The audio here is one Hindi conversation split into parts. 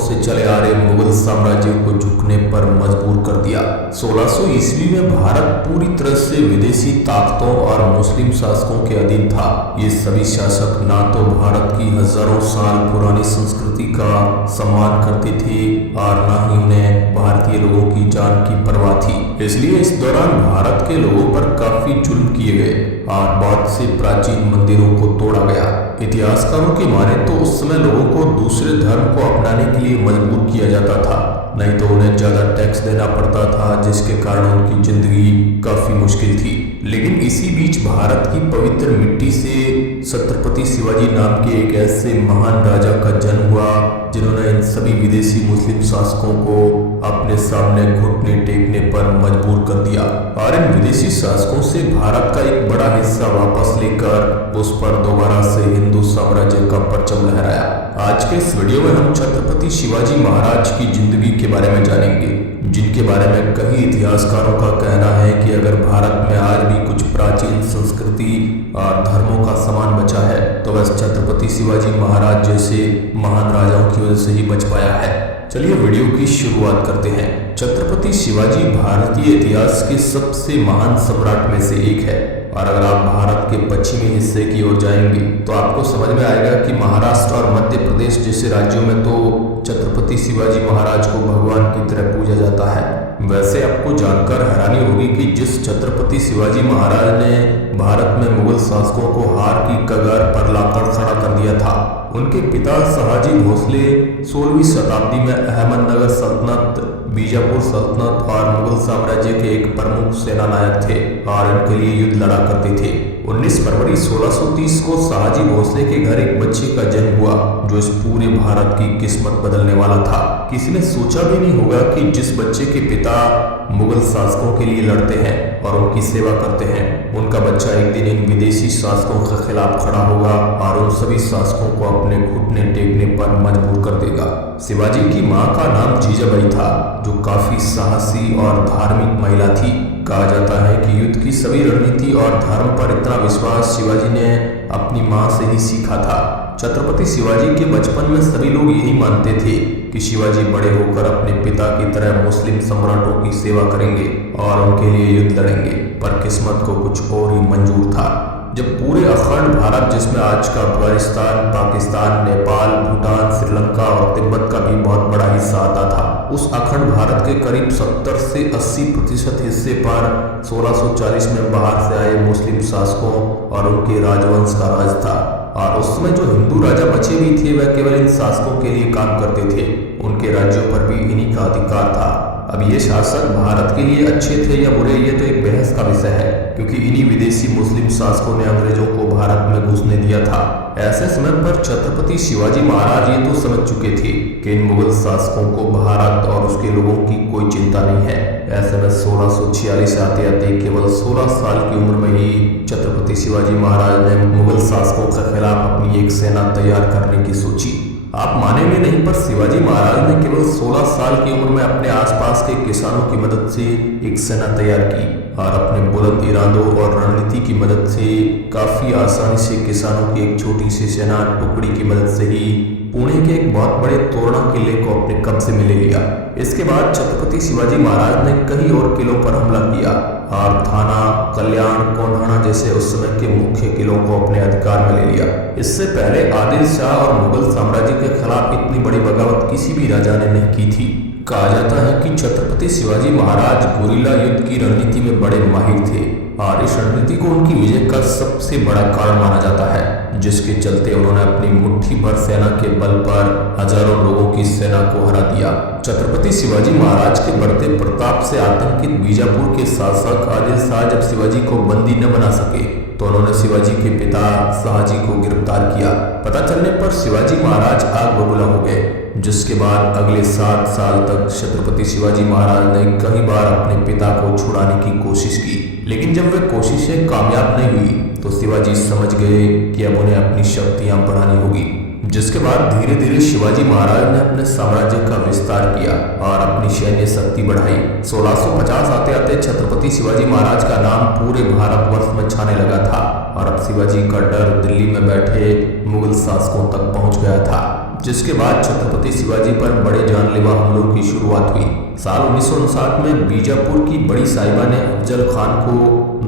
से चले आ रहे मुगल साम्राज्य को झुकने पर मजबूर कर दिया। 1600 ईस्वी में भारत पूरी तरह से विदेशी ताकतों और मुस्लिम शासकों के अधीन था। ये सभी शासक ना तो भारत की हजारों साल पुरानी संस्कृति का सम्मान करते थे और ना ही उन्हें भारतीय लोगों की जान की परवाह थी। इसलिए इस दौरान भारत के लोगों पर काफी जुल्म किए गए और बहुत से प्राचीन मंदिरों को तोड़ा गया। इतिहासकारों की माने तो उस समय लोगों को दूसरे धर्म को अपनाने के लिए मजबूर किया जाता था, नहीं तो उन्हें ज्यादा टैक्स देना पड़ता था, जिसके कारण उनकी जिंदगी काफी मुश्किल थी। लेकिन इसी बीच भारत की पवित्र मिट्टी से छत्रपति शिवाजी नाम के एक ऐसे महान राजा का जन्म हुआ जिन्होंने इन सभी विदेशी मुस्लिम शासकों को अपने सामने घुटने टेकने पर मजबूर कर दिया और इन विदेशी शासकों से भारत का एक बड़ा हिस्सा वापस लेकर उस पर दोबारा से हिंदू साम्राज्य का परचम लहराया। आज के इस वीडियो में हम छत्रपति शिवाजी महाराज की जिंदगी के बारे में जानेंगे, जिनके बारे में कई इतिहासकारों का कहना है कि अगर भारत में आज भी कुछ प्राचीन संस्कृति और धर्मों का सामान बचा है तो बस छत्रपति शिवाजी महाराज जैसे महान राजाओं की वजह से ही बच पाया है। चलिए वीडियो की शुरुआत करते हैं। छत्रपति शिवाजी भारतीय इतिहास के सबसे महान सम्राट में से एक है और अगर आप भारत के पश्चिमी हिस्से की ओर जाएंगे तो आपको समझ में आएगा कि महाराष्ट्र और मध्य प्रदेश जैसे राज्यों में तो छत्रपति शिवाजी महाराज को भगवान की तरह पूजा जाता है। वैसे आपको जानकर हैरानी होगी कि जिस छत्रपति शिवाजी महाराज ने भारत में मुगल शासकों को हार की कगार पर लाकर खड़ा कर दिया था, उनके पिता शहाजी भोसले 16वीं शताब्दी में अहमदनगर सल्तनत, बीजापुर सल्तनत और मुगल साम्राज्य के एक प्रमुख सेनानायक थे और इनके लिए युद्ध लड़ा करते थे। 19 फरवरी 1630 को शहाजी भोसले के घर एक बच्चे का जन्म हुआ जो इस पूरे भारत की किस्मत बदलने वाला था। किसी ने सोचा भी नहीं होगा कि जिस बच्चे के पिता मुगल शासकों के लिए लड़ते हैं और उनकी सेवा करते हैं, उनका बच्चा एक दिन इन विदेशी शासकों के खिलाफ खड़ा होगा और उन सभी शासकों को अपने घुटने टेकने पर मजबूर कर देगा। शिवाजी की मां का नाम जीजाबाई था, जो काफी साहसी और धार्मिक महिला थी। कहा जाता है कि युद्ध की सभी रणनीति और धर्म पर इतना विश्वास शिवाजी ने अपनी मां से ही सीखा था। छत्रपति शिवाजी के बचपन में सभी लोग यही मानते थे कि शिवाजी बड़े होकर अपने पिता की तरह मुस्लिम सम्राटों की सेवा करेंगे और उनके लिए युद्ध लड़ेंगे, पर किस्मत को कुछ और ही मंजूर था। जब पूरे अखंड भारत, जिसमें आज का अफगानिस्तान, पाकिस्तान, नेपाल, भूटान, श्रीलंका और तिब्बत का भी बहुत बड़ा हिस्सा आता था, उस अखंड भारत के करीब 70 से 80% हिस्से पर 1640 में बाहर से आए मुस्लिम शासकों और उनके राजवंश का राज था। और उस समय जो हिंदू राजा बचे भी थे वह केवल इन शासकों के लिए काम करते थे, उनके राज्यों पर भी इन्हीं का अधिकार था। अब ये शासक भारत के लिए अच्छे थे या बुरे, ये तो एक बहस का विषय है, क्योंकि इन्हीं विदेशी मुस्लिम शासकों ने अंग्रेजों को भारत में घुसने दिया था। ऐसे समय पर छत्रपति शिवाजी महाराज ये तो समझ चुके थे कि इन मुगल शासकों को भारत और उसके लोगों की कोई चिंता नहीं है। ऐसे में 1646 आते आते केवल 16 साल की उम्र में ही छत्रपति शिवाजी महाराज ने मुगल शासकों के खिलाफ अपनी एक सेना तैयार करने की सोची। आप मानेंगे नहीं, पर शिवाजी महाराज ने केवल 16 साल की उम्र में अपने आसपास के किसानों की मदद से एक सेना तैयार की और अपने बुलंद इरादों और रणनीति की मदद से काफी आसानी से किसानों की एक छोटी सी सेना टुकड़ी की मदद से ही पुणे के एक बहुत बड़े तोरणा किले को अपने कब्जे में ले लिया। इसके बाद छत्रपति शिवाजी महाराज ने कई और किलों पर हमला किया और थाना, कल्याण, कोंढाणा जैसे उस समय के मुख्य किलों को अपने अधिकार में ले लिया। इससे पहले आदिल शाह और मुगल साम्राज्य के खिलाफ इतनी बड़ी बगावत किसी भी राजा ने नहीं की थी। कहा जाता है कि छत्रपति शिवाजी महाराज गुरिल्ला युद्ध की रणनीति में बड़े माहिर थे और इस रणनीति को उनकी विजय का सबसे बड़ा कारण माना जाता है, जिसके चलते उन्होंने अपनी मुट्ठी भर सेना के बल पर हजारों लोगों की सेना को हरा दिया। छत्रपति शिवाजी महाराज के बढ़ते प्रताप से आतंकित बीजापुर के शासक आदिल शाह जब शिवाजी को बंदी न बना सके तो उन्होंने शिवाजी के पिता शाहजी को गिरफ्तार किया। पता चलने पर शिवाजी महाराज आग बबूला हो गए, जिसके बाद अगले 7 साल तक छत्रपति शिवाजी महाराज ने कई बार अपने पिता को छुड़ाने की कोशिश की, लेकिन जब वे कोशिशें कामयाब नहीं हुई तो शिवाजी समझ गए कि अब उन्हें अपनी शक्तियां बढ़ानी होगी। जिसके बाद धीरे धीरे शिवाजी महाराज ने अपने साम्राज्य का विस्तार किया और अपनी सैन्य शक्ति बढ़ाई। 1650 आते आते छत्रपति शिवाजी महाराज का नाम पूरे भारतवर्ष में छाने लगा था और अब शिवाजी का डर दिल्ली में बैठे मुगल शासकों तक पहुंच गया था। जिसके बाद छत्रपति शिवाजी पर बड़े जानलेवा हमलों की शुरुआत हुई। साल 1959 में बीजापुर की बड़ी साहिबा ने अफजल खान को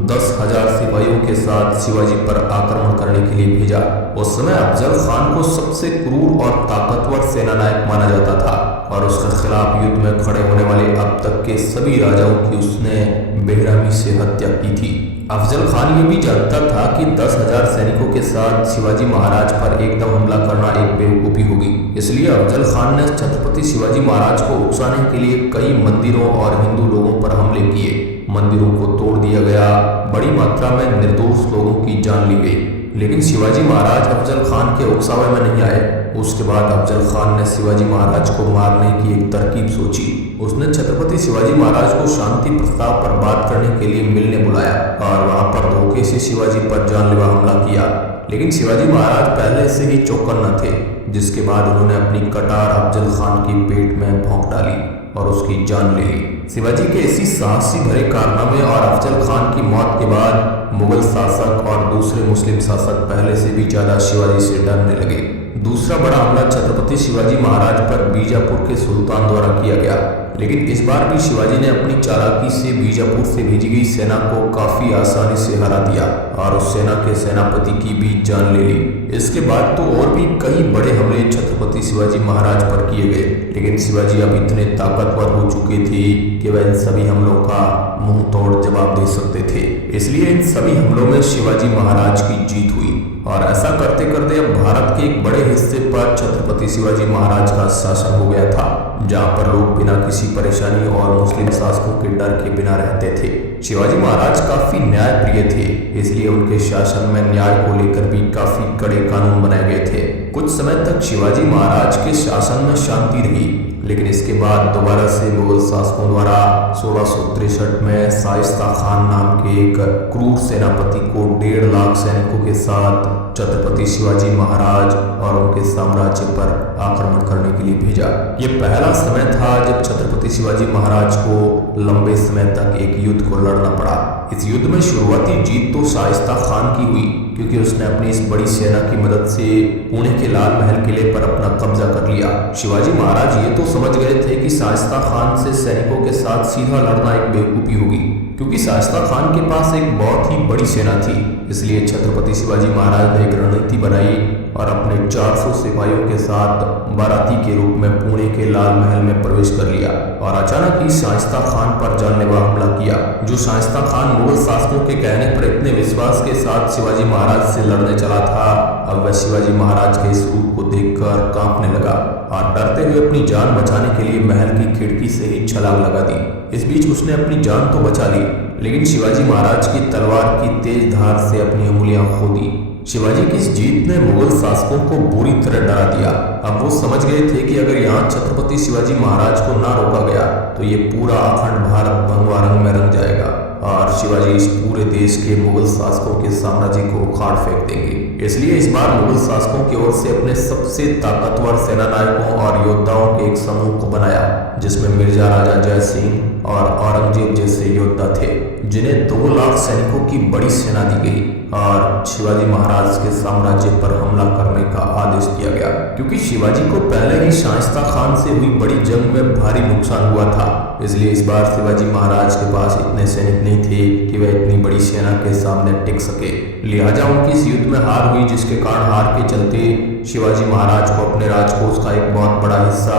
10,000 सिपाहियों के साथ शिवाजी पर आक्रमण करने के लिए भेजा। उस समय अफजल खान को सबसे क्रूर और ताकतवर सेनानायक माना जाता था और उसके खिलाफ युद्ध में खड़े होने वाले अब तक के सभी राजाओं की उसने बेरहमी से हत्या की थी। अफजल खान ये भी जानता था कि 10,000 सैनिकों के साथ शिवाजी महाराज पर एकदम हमला करना एक बेवकूफ़ी होगी। इसलिए अफजल खान ने छत्रपति शिवाजी महाराज को उकसाने के लिए कई मंदिरों और हिंदू लोगों पर हमले किए। मंदिरों को तोड़ दिया गया, बड़ी मात्रा में निर्दोष लोगों की जान ली गई। लेकिन शिवाजी महाराज अफजल खान के उकसावे में नहीं आए। उसके बाद अफजल खान ने शिवाजी महाराज को मारने की एक तरकीब सोची। उसने छत्रपति शिवाजी महाराज को शांति प्रस्ताव पर बात करने के लिए मिलने बुलाया और वहां पर धोखे से शिवाजी पर जानलेवा हमला किया। लेकिन शिवाजी महाराज पहले से ही चौकन्ना थे, जिसके बाद उन्होंने अपनी कटार अफजल खान के पेट में भोंक डाली और उसकी जान ले ली। शिवाजी के इसी साहसी भरे कारनामे और अफजल खान की मौत के बाद मुगल शासक और दूसरे मुस्लिम शासक पहले से भी ज्यादा शिवाजी से डरने लगे। दूसरा बड़ा हमला छत्रपति शिवाजी महाराज पर बीजापुर के सुल्तान द्वारा किया गया, लेकिन इस बार भी शिवाजी ने अपनी चालाकी से बीजापुर से भेजी गई सेना को काफी आसानी से हरा दिया और उस सेना के सेनापति की भी जान ले ली। इसके बाद तो और भी कई बड़े हमले छत्रपति शिवाजी महाराज पर किए गए, लेकिन शिवाजी अब इतने ताकतवर हो चुके थे कि वह इन सभी हमलों का मुंह तोड़ जवाब दे सकते थे। इसलिए इन सभी हमलों में शिवाजी महाराज की जीत हुई और ऐसा करते करते अब भारत के एक बड़े हिस्से पर छत्रपति शिवाजी महाराज का शासन हो गया था, जहां पर लोग बिना किसी परेशानी और मुस्लिम शासकों के डर के बिना रहते थे। शिवाजी महाराज काफी न्याय प्रिय थे, इसलिए उनके शासन में न्याय को लेकर भी काफी कड़े कानून बनाए गए थे। कुछ समय तक शिवाजी महाराज के शासन में शांति रही, लेकिन इसके बाद दोबारा से मुगल शासकों द्वारा 1663 में शाइस्ता खान नाम के एक क्रूर सेनापति को 1.5 लाख सैनिकों के साथ छत्रपति शिवाजी महाराज और उनके साम्राज्य पर आक्रमण करने के लिए भेजा। ये पहला समय था जब छत्रपति शिवाजी महाराज को लंबे समय तक एक युद्ध को लड़ना पड़ा। इस युद्ध में शुरुआती जीत तो शाइस्ता खान की हुई, क्योंकि उसने अपनी इस बड़ी सेना की मदद से पुणे के लाल महल किले पर अपना कब्जा कर लिया। शिवाजी महाराज ये तो समझ गए थे कि शाइस्ता खान से सैनिकों के साथ सीधा लड़ना एक बेवकूफी होगी, क्योंकि शाइस्ता खान के पास एक बहुत ही बड़ी सेना थी। इसलिए छत्रपति शिवाजी महाराज ने एक रणनीति बनाई और अपने 400 सिपाहियों के साथ बाराती के रूप में पुणे के लाल महल में प्रवेश कर लिया और अचानक ही शाइस्ता खान पर जानलेवा हमला किया। जो शाइस्ता खान मुगल शासकों के कहने पर इतने विश्वास के साथ शिवाजी महाराज से लड़ने चला था, अब वह शिवाजी महाराज के इस रूप को देखकर कांपने लगा और डरते हुए अपनी जान बचाने के लिए महल की खिड़की से ही छलांग लगा दी। इस बीच उसने अपनी जान तो बचा ली, लेकिन शिवाजी महाराज की तलवार की तेज धार से अपनी उंगलियां खो दी। शिवाजी की इस जीत ने मुगल शासकों को बुरी तरह डरा दिया। अब वो समझ गए थे कि अगर यहाँ छत्रपति शिवाजी महाराज को ना रोका गया तो ये पूरा अखंड भारत भगवा रंग में रंग जाएगा और शिवाजी इस पूरे देश के मुगल शासकों के साम्राज्य को उखाड़ फेंक देंगे। इसलिए इस बार मुगल शासकों की ओर से अपने सबसे ताकतवर सेनानायकों और योद्धाओं के एक समूह को बनाया, जिसमें मिर्जा राजा जय सिंह और औरंगजेब जैसे योद्धा थे, जिन्हें 2 लाख सैनिकों की बड़ी सेना दी गई और शिवाजी महाराज के साम्राज्य पर हमला करने का आदेश दिया गया। क्योंकि शिवाजी को पहले ही शाइस्ता खान से हुई बड़ी जंग में भारी नुकसान हुआ था, इसलिए इस बार शिवाजी महाराज के पास इतने सैनिक नहीं थे कि वह इतनी बड़ी सेना के सामने टिक सके। लिहाजा उनकी इस युद्ध में हार हुई, जिसके कारण हार के चलते शिवाजी महाराज को अपने राजकोष का एक बहुत बड़ा हिस्सा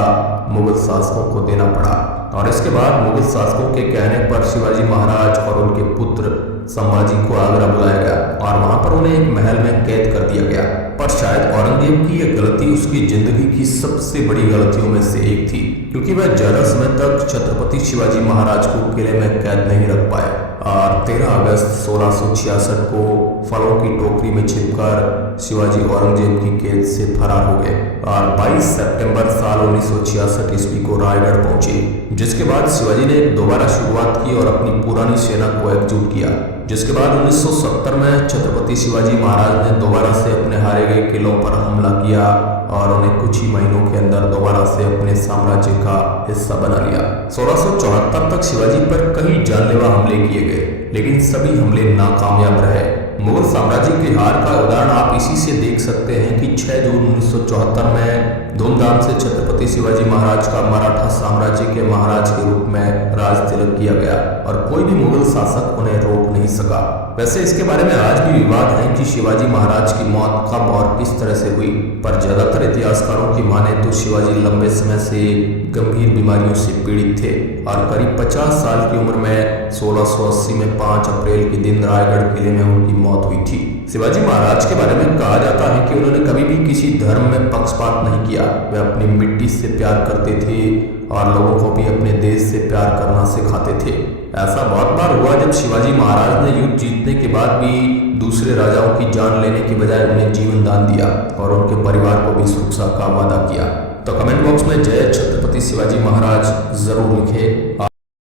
मुगल शासकों को देना पड़ा और इसके बाद मुगल शासकों के कहने पर शिवाजी महाराज और उनके पुत्र संभाजी को आगरा बुलाया गया और वहां पर उन्हें एक महल में कैद कर दिया गया। पर शायद औरंगजेब की यह गलती उसकी जिंदगी की सबसे बड़ी गलतियों में से एक थी, क्योंकि वह ज्यादा समय तक छत्रपति शिवाजी महाराज को किले में कैद नहीं रख पाए और 13 अगस्त 1666 को फलों की टोकरी में छिपकर शिवाजी औरंगजेब की कैद से फरार हो गए और 22 सितंबर साल 1966 ईस्वी को रायगढ़ पहुंचे, जिसके बाद शिवाजी ने दोबारा शुरुआत की और अपनी पुरानी सेना को एकजुट किया। जिसके बाद 1970 में छत्रपति शिवाजी महाराज ने दोबारा से अपने हारे गए किलों पर हमला किया और उन्हें कुछ ही महीनों के अंदर दोबारा से अपने साम्राज्य का हिस्सा बना लिया। 1674 तक शिवाजी पर कई जानलेवा हमले किए गए, लेकिन सभी हमले नाकामयाब रहे। मुगल साम्राज्य की हार का उदाहरण आप इसी से देख सकते हैं कि 6 जून 1974 में धूमधाम से छत्रपति शिवाजी महाराज का मराठा साम्राज्य के महाराज के रूप में राज तिलक किया गया और कोई भी मुगल शासक उन्हें रोक नहीं सका। वैसे इसके बारे में आज भी विवाद है कि शिवाजी महाराज की मौत कब और किस तरह से हुई, पर ज्यादातर इतिहासकारों की माने तो शिवाजी लंबे समय से गंभीर बीमारियों से पीड़ित थे और करीब 50 साल की उम्र में 1680 में 5 अप्रैल के दिन रायगढ़ किले में उनकी मौत हुई थी। शिवाजी महाराज के बारे में कहा जाता है कि उन्होंने कभी भी किसी धर्म में पक्षपात नहीं किया। वे अपनी मिट्टी से प्यार करते थे और लोगों को भी अपने देश से प्यार करना सिखाते थे। ऐसा बहुत बार हुआ जब शिवाजी महाराज ने युद्ध जीतने के बाद भी दूसरे राजाओं की जान लेने की बजाय उन्हें जीवन दान दिया और उनके परिवार को भी सुरक्षा का वादा किया। तो कमेंट बॉक्स में जय छत्रपति शिवाजी महाराज जरूर लिखें।